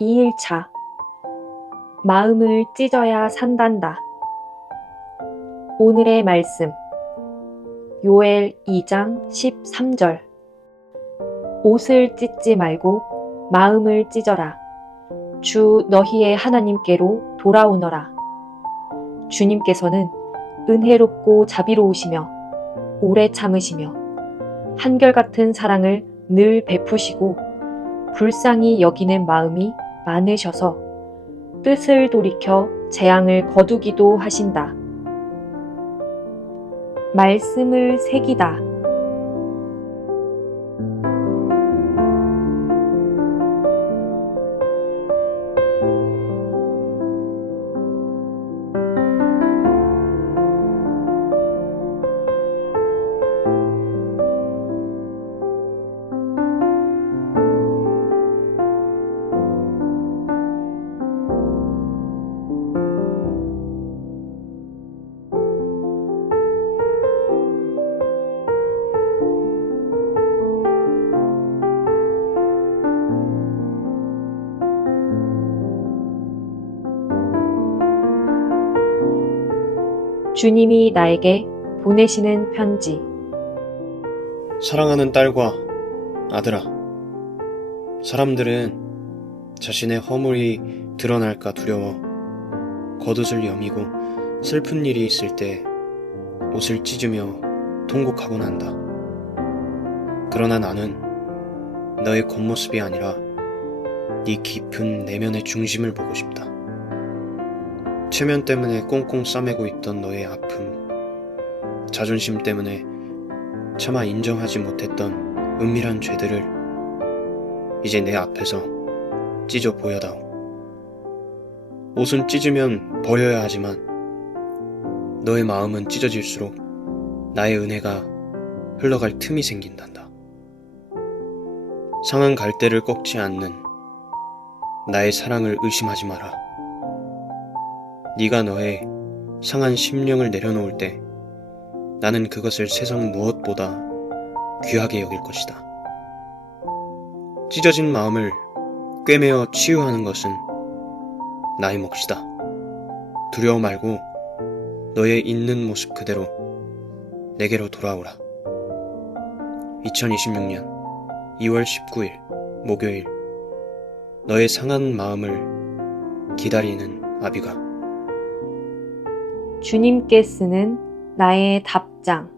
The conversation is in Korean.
2일차 마음을 찢어야 산단다. 오늘의 말씀 요엘 2장 13절 옷을 찢지 말고 마음을 찢어라. 주 너희의 하나님께로 돌아오너라. 주님께서는 은혜롭고 자비로우시며 오래 참으시며 한결같은 사랑을 늘 베푸시고 불쌍히 여기는 마음이 많으셔서 뜻을 돌이켜 재앙을 거두기도 하신다. 말씀을 새기다. 주님이 나에게 보내시는 편지. 사랑하는 딸과 아들아, 사람들은 자신의 허물이 드러날까 두려워 겉옷을 여미고 슬픈 일이 있을 때 옷을 찢으며 통곡하곤 한다. 그러나 나는 너의 겉모습이 아니라 네 깊은 내면의 중심을 보고 싶다. 체면 때문에 꽁꽁 싸매고 있던 너의 아픔, 자존심 때문에 차마 인정하지 못했던 은밀한 죄들을 이제 내 앞에서 찢어 보여다오. 옷은 찢으면 버려야 하지만 너의 마음은 찢어질수록 나의 은혜가 흘러갈 틈이 생긴단다. 상한 갈대를 꺾지 않는 나의 사랑을 의심하지 마라. 네가 너의 상한 심령을 내려놓을 때 나는 그것을 세상 무엇보다 귀하게 여길 것이다. 찢어진 마음을 꿰매어 치유하는 것은 나의 몫이다. 두려워 말고 너의 있는 모습 그대로 내게로 돌아오라. 2026년 2월 19일 목요일 너의 상한 마음을 기다리는 아비가 주님께 쓰는 나의 답장.